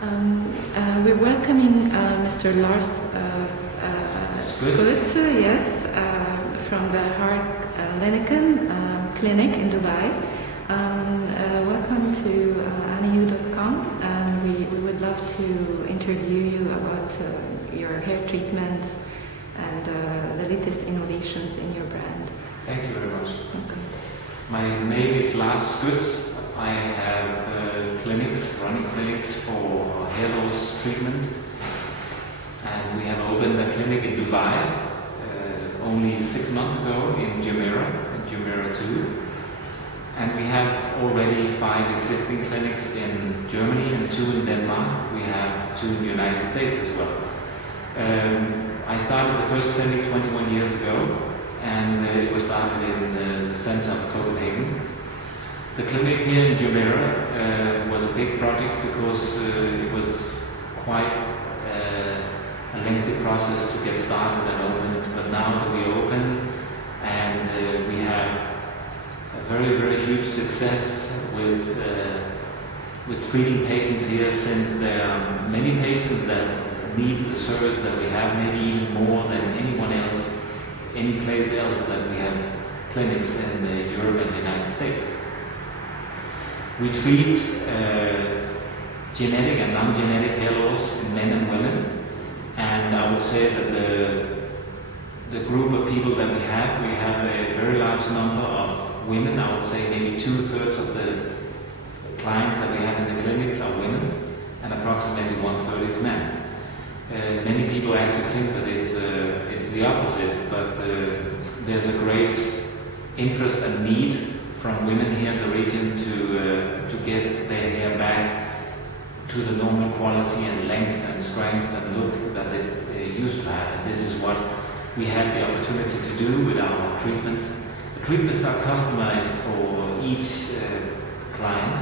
We're welcoming Mr. Lars Skjøth, yes, from the Hårklinikken clinic in Dubai. Welcome to aniu.com, and we would love to interview you about your hair treatments and the latest innovations in your brand. Thank you very much. Okay. My name is Lars Skjøth. I have running clinics for hair loss treatment, and we have opened a clinic in Dubai only 6 months ago in Jumeirah 2, and we have already 5 existing clinics in Germany and 2 in Denmark. We have 2 in the United States as well. I started the first clinic 21 years ago, and it was started in the center of Copenhagen. The clinic here in Jumeirah was a big project because it was quite a lengthy process to get started and opened, but now that we open and we have a very, very huge success with treating patients here, since there are many patients that need the service that we have, maybe even more than anyone else, any place else that we have clinics in Europe and the United States. We treat genetic and non-genetic hair loss in men and women, and I would say that the group of people that we have a very large number of women. I would say maybe 2/3 of the clients that we have in the clinics are women, and approximately 1/3 is men. Many people actually think that it's the opposite, but there's a great interest and need from women here in the region to get their hair back to the normal quality and length and strength and look that they used to have. And this is what we have the opportunity to do with our treatments. The treatments are customized for each client,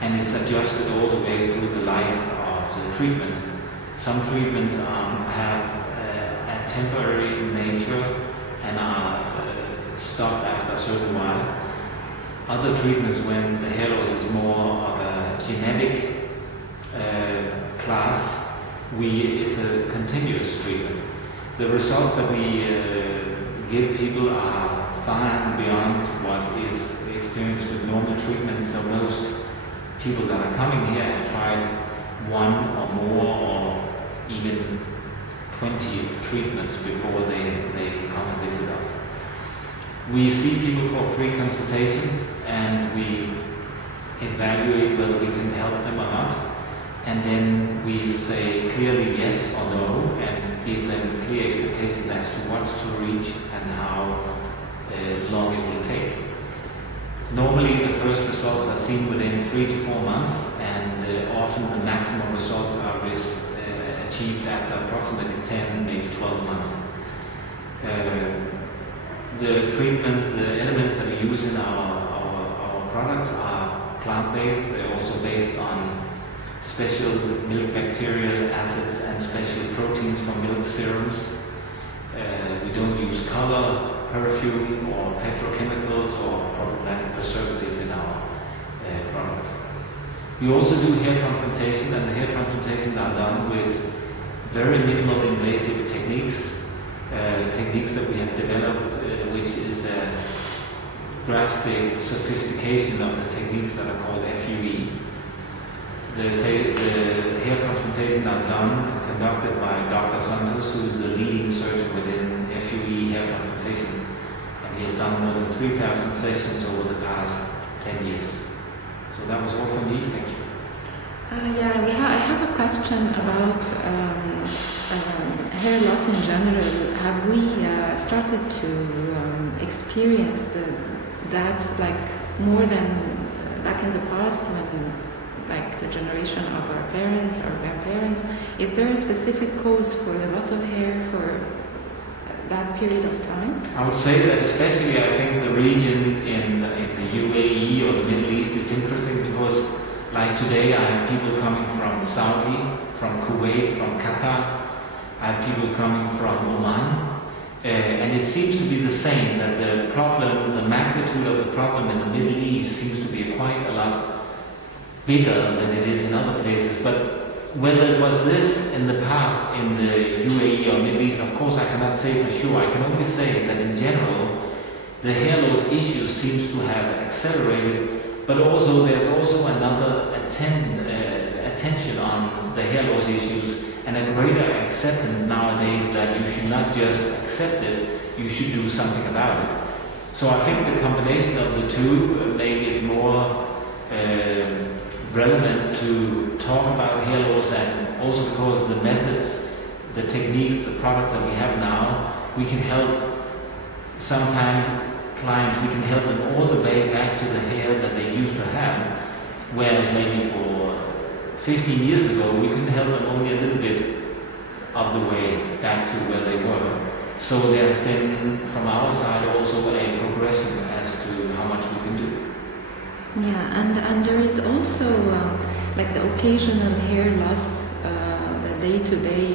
and it's adjusted all the way through the life of the treatment. Some treatments have a temporary nature and are stopped after a certain while. Other treatments, when the hair loss is more of a genetic class, it's a continuous treatment. The results that we give people are far and beyond what is experienced with normal treatments. So most people that are coming here have tried 1 or more or even 20 treatments before they come and visit us. We see people for free consultations, and we evaluate whether we can help them or not, and then we say clearly yes or no and give them clear expectation as to what's to reach and how long it will take. Normally the first results are seen within 3 to 4 months, and often the maximum results are achieved after approximately 10, maybe 12 months. The treatments, the elements that we use in our products are plant-based. They're also based on special milk bacterial acids and special proteins from milk serums. We don't use color, perfume, or petrochemicals or problematic preservatives in our products. We also do hair transplantation, and the hair transplantations are done with very minimal invasive techniques that we have developed, which is a drastic sophistication of the techniques that are called FUE. The hair transplantations are done and conducted by Dr. Santos, who is the leading surgeon within FUE hair transplantation, and he has done more than 3,000 sessions over the past 10 years. So that was all from me. Thank you. I have a question about hair loss in general. Have we started to experience that like more than back in the past, when like the generation of our parents or grandparents? Is there a specific cause for the loss of hair for that period of time? I would say that especially I think the region in the UAE or the Middle East is interesting, because like today I have people coming from Saudi, from Kuwait, from Qatar. I have people coming from Oman, and it seems to be the same, that the magnitude of the problem in the Middle East seems to be quite a lot bigger than it is in other places. But whether it was this in the past in the UAE or Middle East, of course I cannot say for sure. I can only say that in general, the hair loss issue seems to have accelerated, but also there's also another attention on the hair loss issues and a greater acceptance nowadays that you should not just accept it, you should do something about it. So I think the combination of the two made it more relevant to talk about hair loss, and also because the methods, the techniques, the products that we have now, we can help sometimes clients, we can help them all the way back to the hair that they used to have, whereas maybe for 15 years ago we couldn't help them only a little bit of the way back to where they were. So there's been from our side also a progression as to how much we can do. Yeah, and there is also like the occasional hair loss, the day-to-day,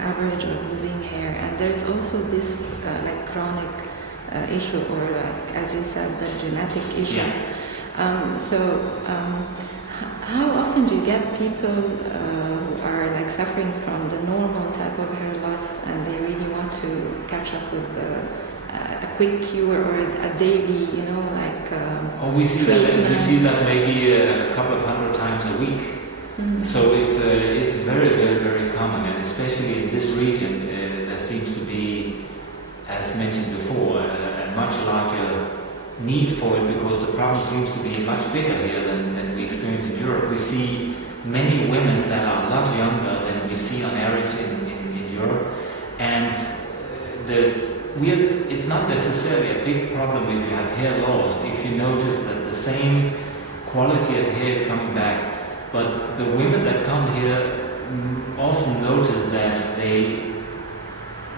average of losing hair, and there's also this like chronic issue, or like, as you said, the genetic issues. Yeah. How often do you get people who are like suffering from the normal type of hair loss, and they really want to catch up with a quick cure or a daily, we see that maybe a couple of hundred times a week. Mm-hmm. So it's very, very, very common, and especially in this region, there seems to be, as mentioned before, a much larger need for it, because the problem seems to be much bigger here than we experience in Europe. We see many women that are a lot younger than we see on average in Europe, and it's not necessarily a big problem if you have hair loss, if you notice that the same quality of hair is coming back. But the women that come here often notice that they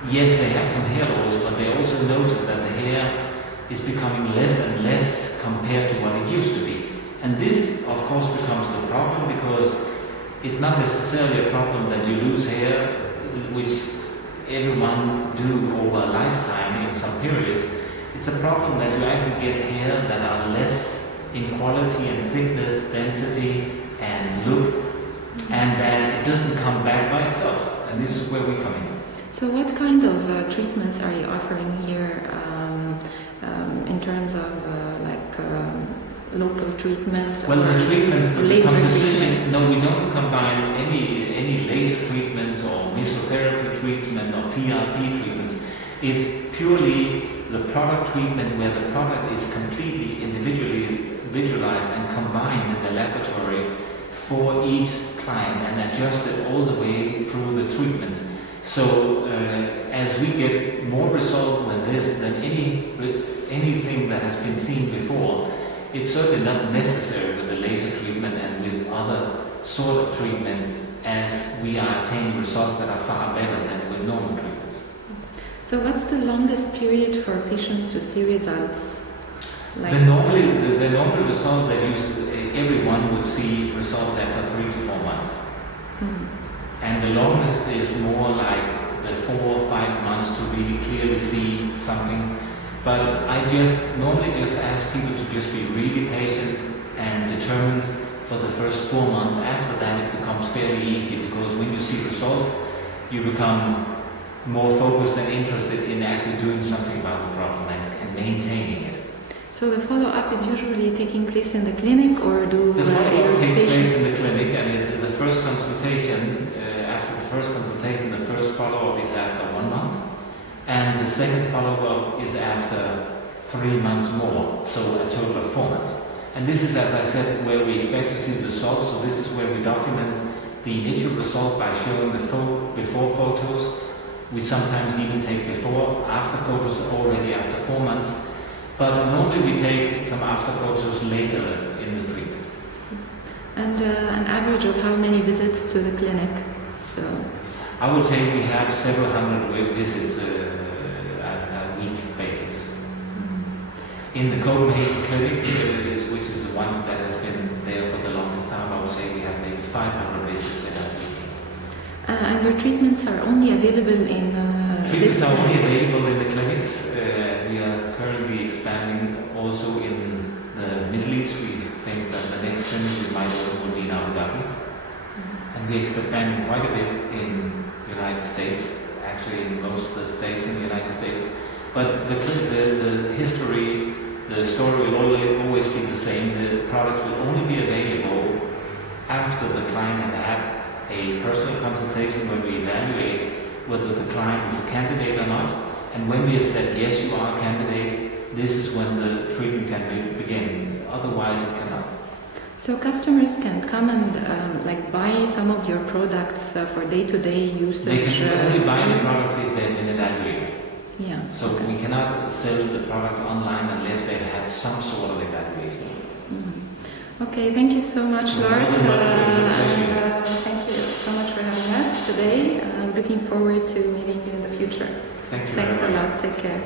have some hair loss, but they also notice that the hair is becoming less and less compared to what it used to be. And this, of course, becomes the problem, because it's not necessarily a problem that you lose hair, which everyone do over a lifetime in some periods. It's a problem that you actually get hair that are less in quality and thickness, density and look, and that it doesn't come back by itself. And this is where we come in. So what kind of treatments are you offering here in terms of local treatments? Well, the treatments, the composition, treatments? No, we don't combine any laser treatments or mesotherapy treatment or PRP treatments. It's purely the product treatment, where the product is completely individualized and combined in the laboratory for each client and adjusted all the way through the treatment. So as we get more result with this than anything that has been seen before, it's certainly not necessary with the laser treatment and with other sort of treatment, as we are attaining results that are far better than with normal treatments. So what's the longest period for patients to see results? The normal result that everyone would see results after 3 to 4 months. And the longest is more like the 4 or 5 months to really clearly see something. But I normally just ask people to just be really patient and determined for the first 4 months. After that, it becomes fairly easy, because when you see results, you become more focused and interested in actually doing something about the problem and maintaining it. So the follow-up is usually taking place in the clinic, or do the follow-up takes place in the clinic, and the first consultation, after the first consultation, the first follow-up is after 1 month, and the second follow-up is after 3 months more, so a total of 4 months. And this is, as I said, where we expect to see the results. So this is where we document the initial result by showing the before photos. We sometimes even take before, after photos already after 4 months. But normally we take some after photos later in the treatment. And an average of how many visits to the clinic? So I would say we have several hundred visits a week basis. In the Copenhagen clinic, which is the one that has been there for the longest time, I would say we have maybe 500 visits in a week. And your treatments are only available in treatments are only available in the clinics. We are currently expanding also in the Middle East. We think that the next clinic we might open will be in Abu Dhabi. And we expand quite a bit in the United States, actually in most of the states in the United States. But the history, the story will always be the same. The products will only be available after the client has had a personal consultation where we evaluate whether the client is a candidate or not. And when we have said, yes, you are a candidate, this is when the treatment can begin. Otherwise, it cannot. So customers can come and buy some of your products for day-to-day usage. They can only buy the products if they've been evaluated. Yeah. So we cannot sell the products online unless they've had some sort of evaluation. Mm-hmm. Okay, thank you so much, Lars. Thank you so much for having us today. I'm looking forward to meeting you in the future. Thank you. Thanks a lot. Take care.